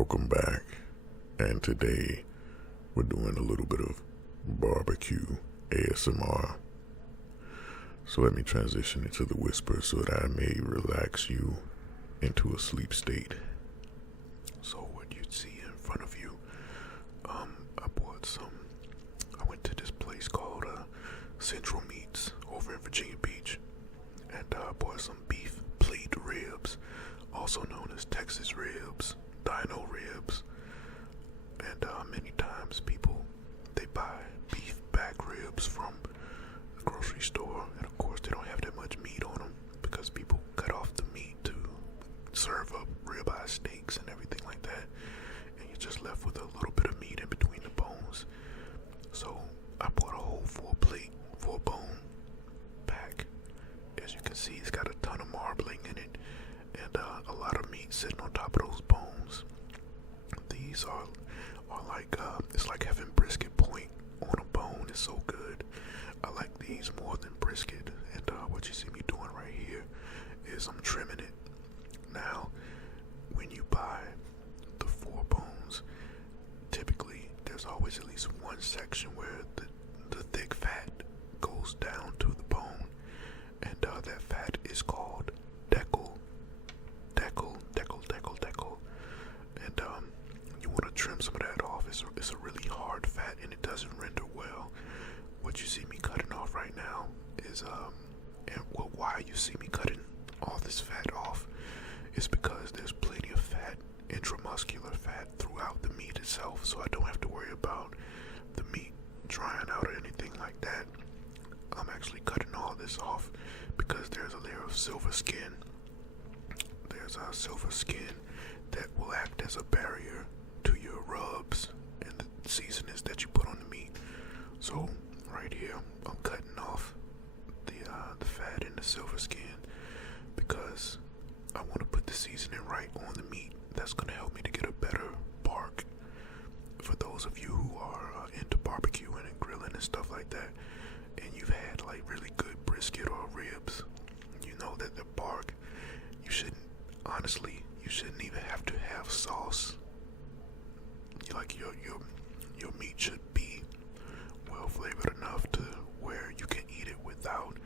Welcome back, and today we're doing a little bit of barbecue ASMR. So let me transition into the whisper so that I may relax you into a sleep state. So what you see in front of you, I went to this place called Central Meats over in Virginia Beach, and I bought some beef plate ribs, also known as Texas ribs, dino ribs, and many times people, they buy beef back ribs from the grocery store, and of course they don't have that much meat on them because people cut off the meat to serve up ribeye steaks and everything like that, and you're just left with a little bit of meat in between the bones. So I bought a whole full bone pack. As you can see, it's got a ton of marbling in it, and a lot of meat sitting on top of those bones. These are like, it's like having brisket point on a bone. It's so good. I like these more than brisket, and what you see me doing right here is I'm trimming it. Now, when you buy the 4 bones, typically there's always at least one section where the thick fat goes down to the bone, and that fat is called deckle, and you want to trim some of that off. It's a really hard fat, and it doesn't render well. What you see me cutting off right now is why you see me cutting all this fat off is because there's plenty of fat, intramuscular fat, throughout the meat itself, so I don't have to worry about the meat drying out or anything like that. I'm actually cutting all this off because there's a layer of silver skin. There's a silver skin that will act as a barrier to your rubs and the seasonings that you put on the meat. So right here, I'm cutting off the fat and the silver skin because I want to put the seasoning right on the meat. That's going to help me to get a better bark. For those of you who are into barbecuing and grilling and stuff like that, and you've had like really good brisket or ribs, you know that the bark, you shouldn't even have to have sauce. Like your meat should be well flavored enough to where you can eat it without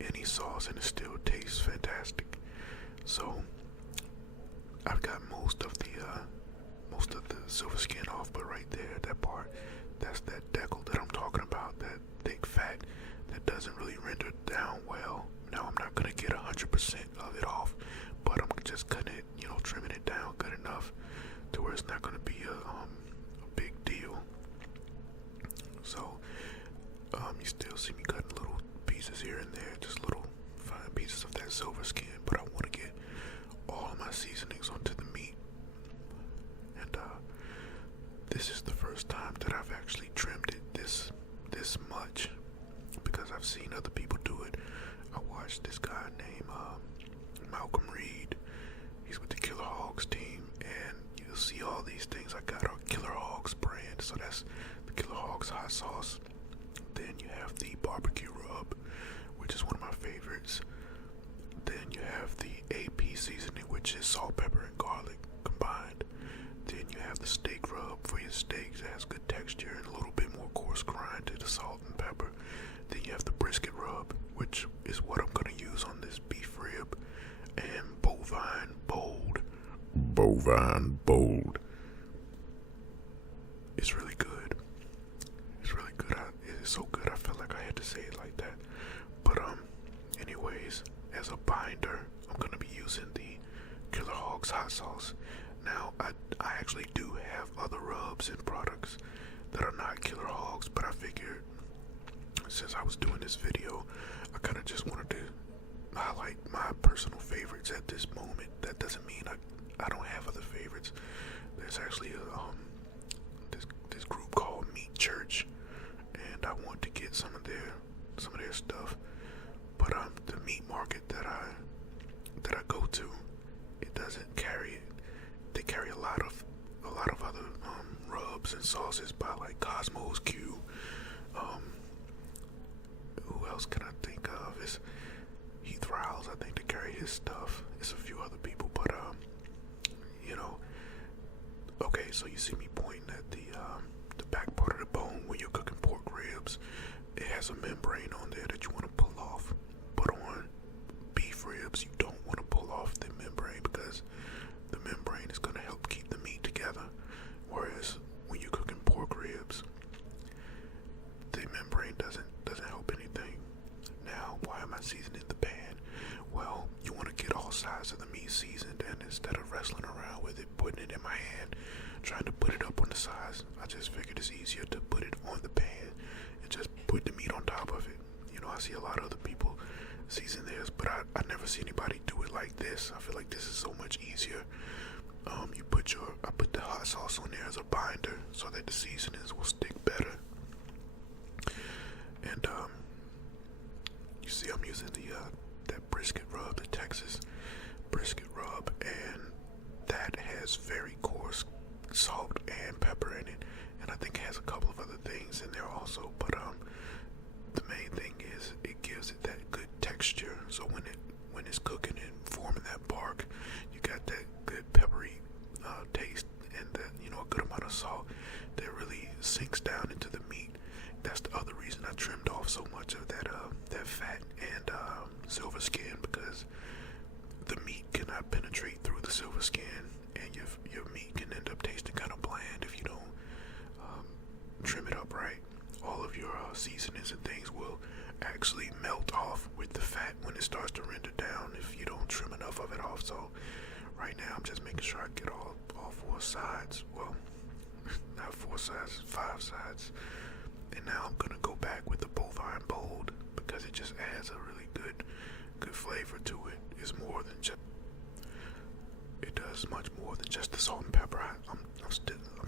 any sauce and it still tastes fantastic. So I've got most of the silver skin off, but right there, that part, that's that deckle that I'm talking about, that thick fat that doesn't really render down well. Now I'm not gonna get 100% of it off, but I'm just cutting it, trimming it down good enough to where it's not gonna be a big deal. So you still see me cutting little pieces here and there, just little fine pieces of that silver skin, but I want to get all of my seasonings onto the meat. And this is the first time that I've actually trimmed it this much, because I've seen other people do it. I watched this guy named Malcolm Reed. He's with the Killer Hogs team, and you'll see all these things I got are Killer Hogs brand. So that's the Killer Hogs hot sauce. Then you have the barbecue rub, which is one of my favorites. Then you have the AP seasoning, which is salt, pepper, and garlic combined. Then you have the steak rub for your steaks that has good texture and a little bit more coarse grind to the salt and pepper. Then you have the brisket rub, which is what I'm going to use on this beef rib, and bovine bold. It's really good. It's really good. It's so good I felt like I had to say it like that. But anyways, as a binder, I'm going to be using the Killer Hogs hot sauce. Now, I actually do have other rubs and products that are not Killer Hogs, but I figured since I was doing this video, I kind of just wanted to highlight my personal favorites at this moment. That doesn't mean I don't have other favorites. There's actually this group called Meat Church, and I want to get some of their stuff. But the meat market that I go to, it doesn't carry it. They carry a lot of other rubs and sauces by like Cosmos Q. Who else can I think of? It's Heath Riles, I think, to carry his stuff. It's a few other people, but Okay, so you see me pointing at the back part of the bone when you're cooking pork ribs. It has a membrane on there that you want to pull off. But on beef ribs, you don't want to pull off the membrane because the membrane is going to help keep the meat together. Whereas when you're cooking pork ribs, the membrane doesn't help anything. Now, why am I seasoning the pan? Well, you want to get all sides of the meat seasoned, and instead of wrestling around with it, putting it in my hand, trying to put it up on the sides, I just figured it's easier to put it on the pan and just put the meat on top of it. You know, I see a lot of other people season theirs, but I never see anybody do it like this. I feel like this is so much easier. I put the hot sauce on there as a binder so that the seasonings will stick better. And you see I'm using that brisket rub, the Texas brisket rub, and that has very coarse salt and pepper in it, and I think it has a couple of other things in there also, but the main thing is it gives it that good texture. So when it's cooking and forming that bark, you got that good peppery taste and that, you know, a good amount of salt that really sinks down into the meat. That's the other reason I trimmed off so much of that fat and silver skin, because the meat cannot penetrate through the silver skin, and your meat can end up tasting kind of bland if you don't trim it up right. All of your seasonings and things will actually melt off with the fat when it starts to render down if you don't trim enough of it off. So right now I'm just making sure I get all four sides. Well, not four sides, 5 sides. And now I'm gonna go back with the bovine bold because it just adds a really good flavor to it. It's more than just, it does much more than just the salt and pepper. I'm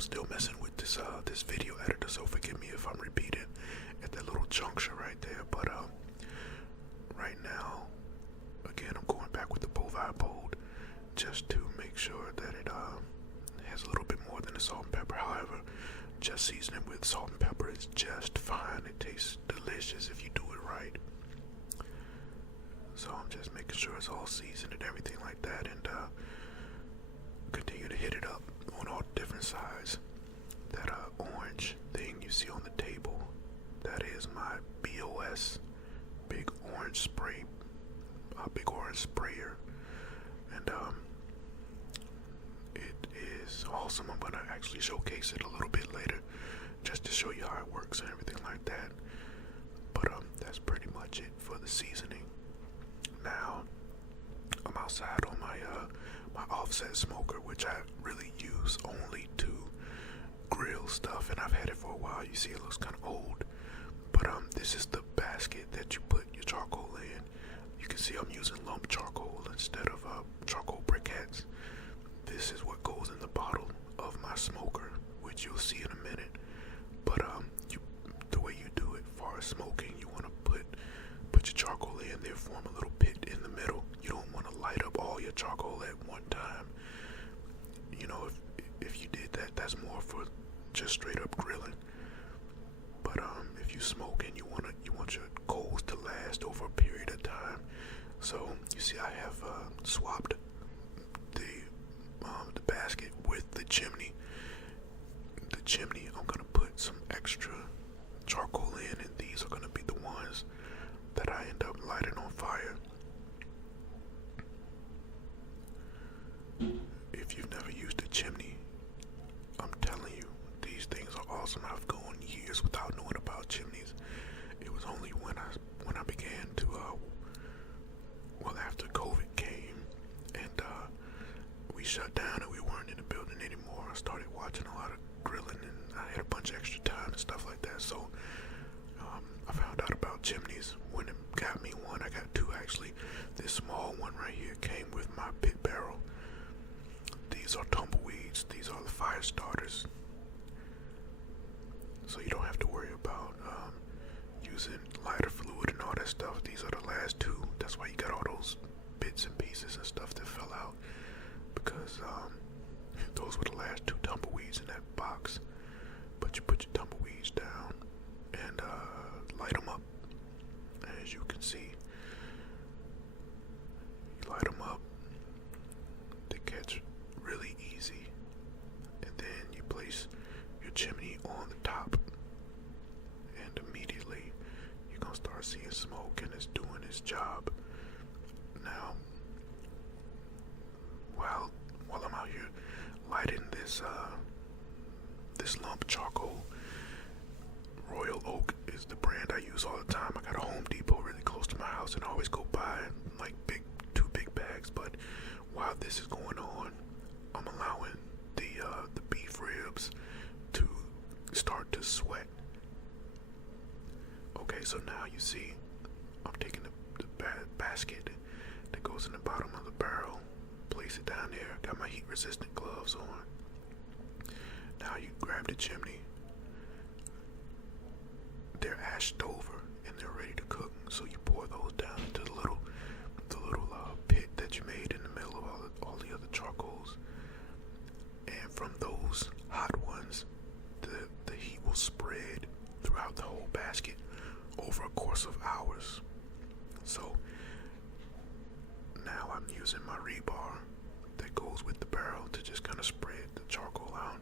still messing with this video editor, so forgive me if I'm repeating at that little juncture right there. But right now, again, I'm going back with the bovine bold just to make sure that it has a little bit more than the salt and pepper. However, just seasoning with salt and pepper is just fine. It tastes delicious if you do it right. So I'm just making sure it's all seasoned and everything like that, and continue to hit it up on all different sides. That orange thing you see on the table, that is my BOS, big orange spray, big orange sprayer, and it is awesome. I'm gonna actually showcase it a little bit later, just to show you how it works and everything like that. But that's pretty much it for the seasoning. Now I'm outside on my offset smoker, which I really use only to grill stuff, and I've had it for a while. You see it looks kind of old, but this is the basket that you put your charcoal in. You can see I'm using lump charcoal instead of charcoal briquettes. This is what goes in the bottle of my smoker, which you'll see in a minute. But the way you do it, as far as smoking, you want to put your charcoal in there, form a little pit in the middle. You don't want to light up all your charcoal at one time. You know, if you did that, that's more for just straight up grilling. But if you smoke and you want your coals to last over a period of time. So you see, I have swapped the basket with the chimney. The chimney, I'm gonna put some extra charcoal in, and these are gonna be the ones that I end up lighting on fire. If you've never used a chimney, I'm telling you, these things are awesome. I've gone years without knowing about chimneys. It was only when I began to after COVID came and we shut down and we weren't in the building anymore, I started watching a lot of grilling, and I had a bunch of extra time and stuff like that. So I found out about chimneys when it got me one. I got 2 actually. This small one right here came with my pit barrel. These are tumbleweeds. These are the fire starters. So you don't have to worry about using lighter fluid and all that stuff. These are the last 2. That's why you got all those bits and pieces and stuff that fell out, because those were the last 2 tumbleweeds in that box. But you put your tumbleweeds down and light them up. As you can see, you light them up. They catch really easy, and then place your chimney on the top, and immediately you're gonna start seeing smoke, and it's doing its job. Now, while I'm out here lighting this lump charcoal, Royal Oak is the brand I use all the time. I got a Home Depot really close to my house, and I always go buy like two big bags. But while this is going on, I'm allowing the beef ribs to start to sweat. Okay, so now you see I'm taking the basket that goes in the bottom of the barrel, place it down there, got my heat resistant gloves on. Now you grab the chimney. They're ashed over and they're ready to cook. So you pour those down into the little pit that you made in the middle of all the other charcoals. And from those hot ones, the heat will spread throughout the whole basket over a course of hours. So now I'm using my rebar that goes with the barrel to just kind of spread the charcoal out,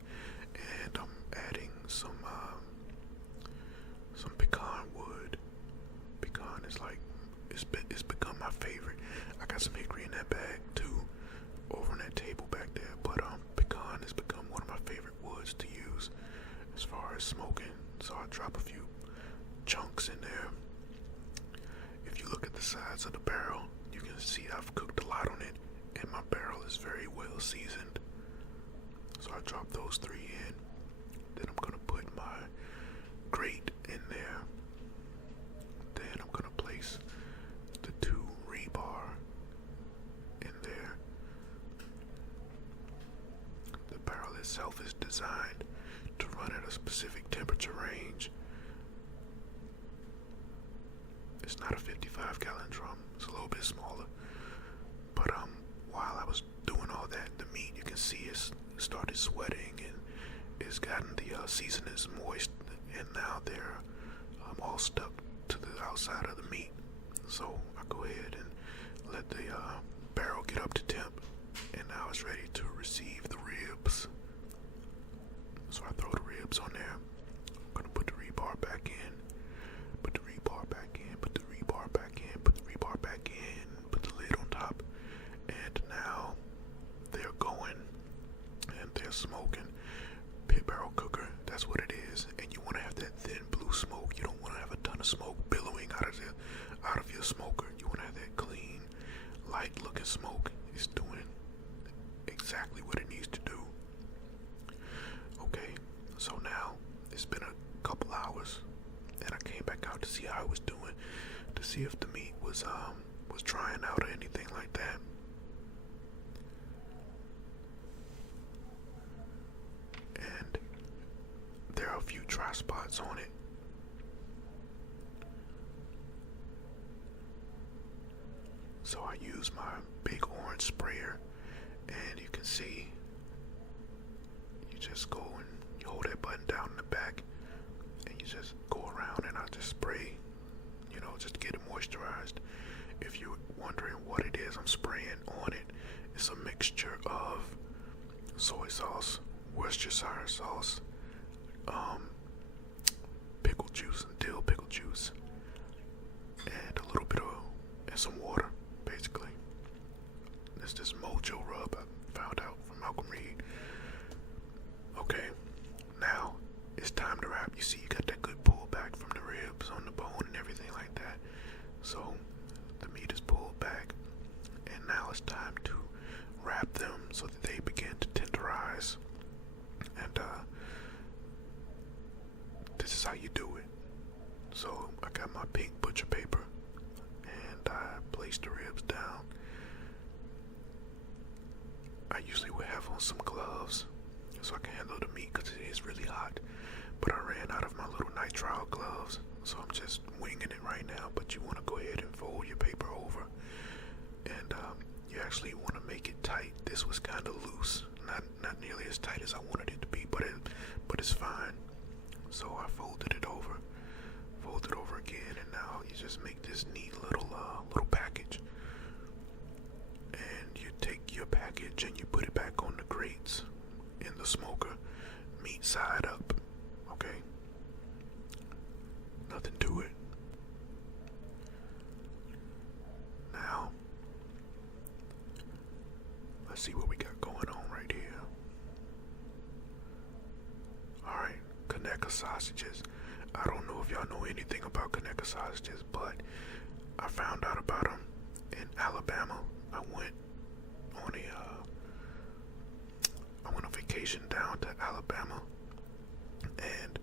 and I'm adding some pecan wood. Pecan is like, it's become my favorite. I got some hickory in that bag too, over on that table back there. But pecan has become one of my favorite woods to use as far as smoking. So I drop a few chunks in there. If you look at the sides of the barrel, you can see I've cooked a lot on it, and my barrel is very well seasoned. So I drop those 3 in. Then I'm gonna put my grate in there. Then I'm gonna place the 2 rebar in there. The barrel itself is designed to run at a specific temperature range. It's not a 55-gallon drum. It's a little bit smaller. But while I was doing all that, the meat, you can see it's started sweating, and it's gotten the seasonings moist, and now they're all stuck to the outside of the meat. So I go ahead and let the barrel get up to temp, and now it's ready to receive the ribs. So I throw the ribs on there. I'm gonna put the rebar back in, put the rebar back in, put the rebar back in, put the rebar back in, put the lid on top, and now they're going and they're smoking. Pit barrel cooker, that's what it is. And you want to have that thin blue smoke. You don't want to have a ton of smoke billowing out of your smoker. You want to have that clean, light looking smoke. It's doing exactly what it needs to do. Okay, so now it's been a couple hours, and I came back out to see how it was doing, to see if the meat was drying out or anything like that. And there are a few dry spots on it. So I use my big orange sprayer, and you can see, you just go and you hold that button down in the back, and you just go around, and I just spray, just to get it moisturized. If you're wondering what it is I'm spraying on it, it's a mixture of soy sauce, Worcestershire sauce, pickle juice, and dill pickle juice, and a little bit of, and some water, basically. It's this Mojo rub I found out from Malcolm Reed. Okay, now it's time to wrap. You see, you got that good pull back from the ribs on the bone and everything like that. So the meat is pulled back, and now it's time to wrap them so that they begin to tenderize. And this is how you do it. So I got my pink butcher paper, and I place the ribs down. I usually would have on some gloves so I can handle the meat because it is really hot, but I ran out of my little nitrile gloves, so I'm just winging it right now. But you want to go ahead and fold your paper over, and you actually want to make it tight. This was kind of loose, not nearly as tight as I wanted it to be, but it's fine. So I folded it over again, and now you just make this neat little package. And you take your package and you put it back on the grates in the smoker. meat side up. Okay? Nothing to it. Now, let's see what we got going on right here. Alright, Conecuh sausages. I don't know if y'all know anything about Conecuh sausages, but I found out about them in Alabama. I went on vacation down to Alabama, and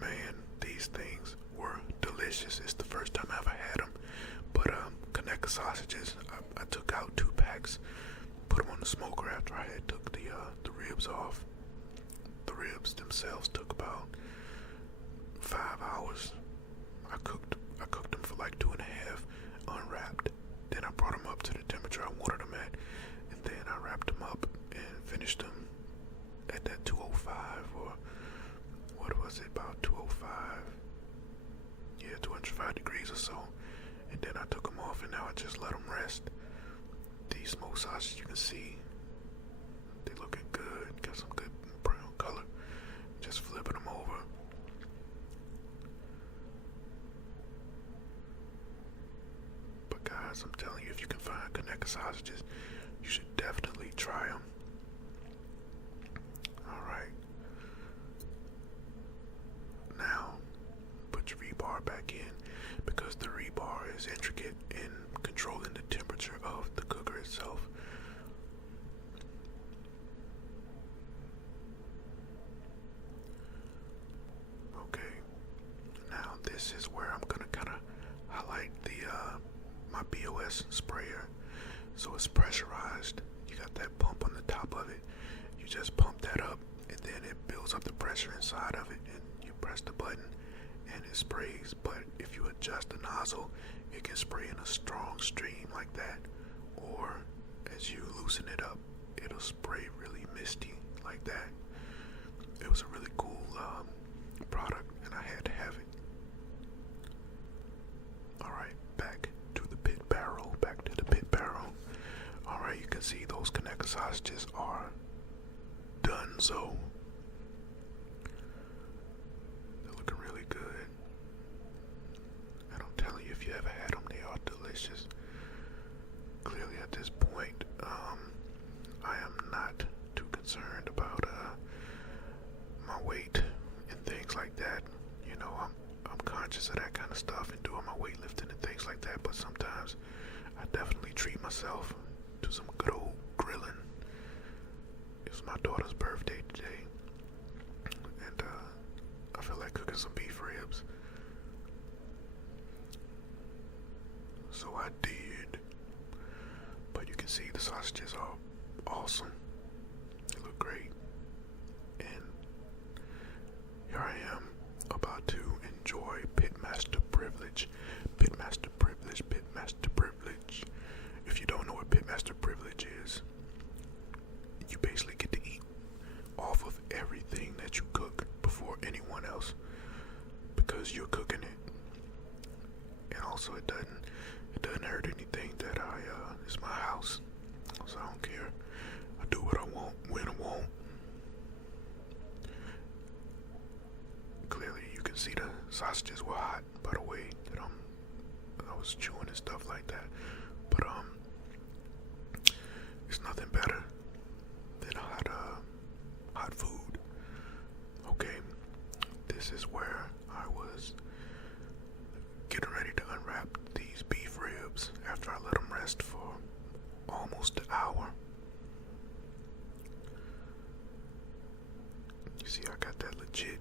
man, these things were delicious. It's the first time I ever had them. But Conecuh sausages, I took out 2 packs, put them on the smoker after I had took the ribs off. The ribs themselves took about 5 hours. I cooked them for like 2.5, unwrapped. Then I brought them up to the temperature I wanted them at, and then I wrapped them up and finished them at that 205, or what was it, about 205? Yeah, 205 degrees or so. And then I took them off, and now I just let them rest. These smoked sausages, you can see, they looking good. Got some good brown color. Just flipping them over. But guys, I'm telling you, if you can find Conecuh sausages, you should definitely try them. Alright. Now, put your rebar back in, because the rebar is intricate in controlling the temperature of the cooker itself. Okay, now this is where I'm gonna kind of highlight my BOS sprayer. So it's pressurized. You got that pump on the top of it. You just pump that up, and then it builds up the pressure inside of it, and you press the button and it sprays. But if you adjust the nozzle, it can spray in a strong stream like that, or as you loosen it up, it'll spray really misty like that. It was a really cool product, and I had to have it. Alright, back to the pit barrel. Alright, you can see those Conecuh sausages are done, so they're looking really good. And I'm telling you, if you ever had them, they are delicious. Clearly at this point, I am not too concerned about my weight and things like that. You know, I'm conscious of that kind of stuff and doing my weightlifting and things like that, but sometimes I definitely treat myself to some good old grilling. It was my daughter's birthday today, and I feel like cooking some beef ribs. So I did. But you can see the sausages are awesome. They look great. And here I am about to enjoy Pitmaster privilege. Pitmaster privilege, Pitmaster privilege. If you don't know what Pitmaster privilege is, you basically get to eat off of everything that you cook before anyone else, because you're cooking it. And also it doesn't hurt anything that it's my house, so I don't care. I do what I want when I want. Clearly you can see the sausages were hot, by the way that I was chewing and stuff like that. But it's nothing better than hot food. Okay, this is where I was getting ready to unwrap these beef ribs after I let them rest for almost an hour. You see, I got that legit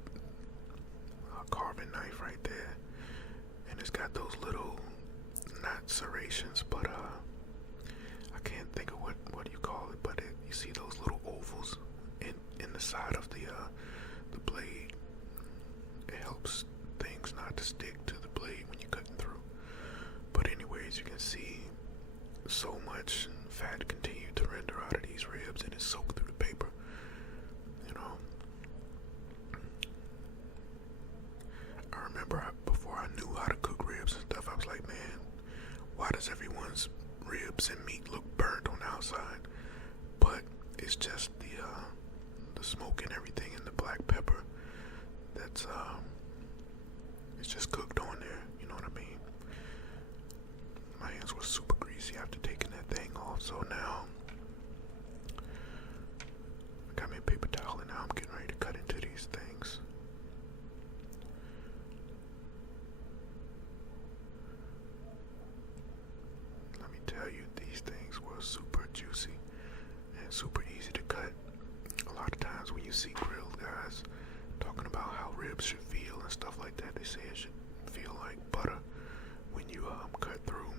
carving knife right there, and it's got those little, not serrations, but I can't think of what do you call it, but you see those little ovals in the side of the blade. It helps things not to stick to the blade when you're cutting through. But anyways, you can see so much fat continue to render out of these ribs, and it's soaked through the paper. You know, I remember before I knew how to cook ribs and stuff, I was like, man, why does everyone's ribs and meat look burnt on the outside? But it's just the the smoke and everything and the black pepper that's it's just cooked on there, you know what I mean? My hands were super greasy after taking that thing off, so now I got me a paper towel and now I'm getting ready to cut into these things. Let me tell you, these things were super juicy and super easy to cut. A lot of times when you see grilled guys talking about how ribs should feel and stuff like that, they say it should feel like butter when you cut through.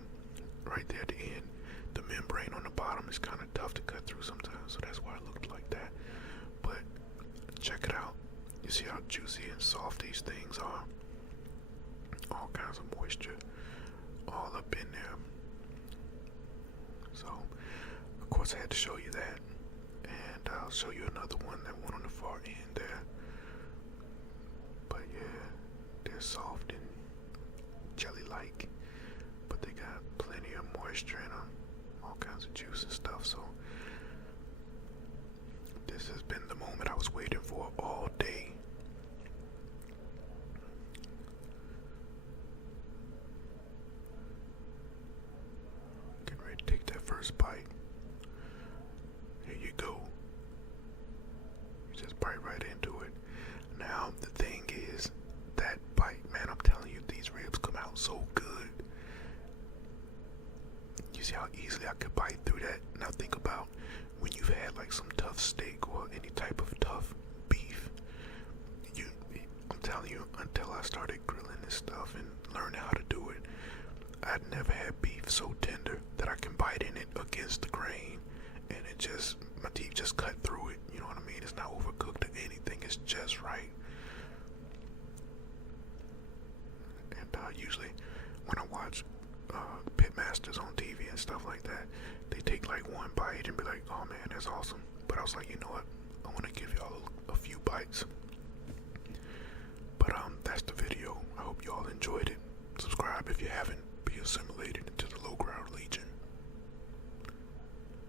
Right there at the end, the membrane on the bottom is kind of tough to cut through sometimes, so that's why it looked like that. But check it out. You see how juicy and soft these things are? All kinds of moisture all up in there. So, of course I had to show you that. And I'll show you another one, that one on the far end there. But yeah, they're soft and jelly-like, but they got plenty of moisture in them, all kinds of juice and stuff. So this has been the moment I was waiting for all day. Getting ready to take that first bite. Here you go. You just bite right into it. Now the thing is, that bite, man, I'm telling you, these ribs come out so good. You see how easily I could bite through that? Now think about when you've had like some tough steak or any type of tough beef. I'm telling you, until I started grilling this stuff and learning how to do it, I'd never had beef so tender that I can bite in it against the grain and it just, my teeth just cut through it. You know what I mean? It's not overcooked or anything. It's just right. And usually when I watch Pitmasters on TV and stuff like that, they take like one bite and be like, oh man, that's awesome. But I was like, you know what? I want to give y'all a few bites. But that's the video. I hope y'all enjoyed it. Subscribe if you haven't. Be assimilated.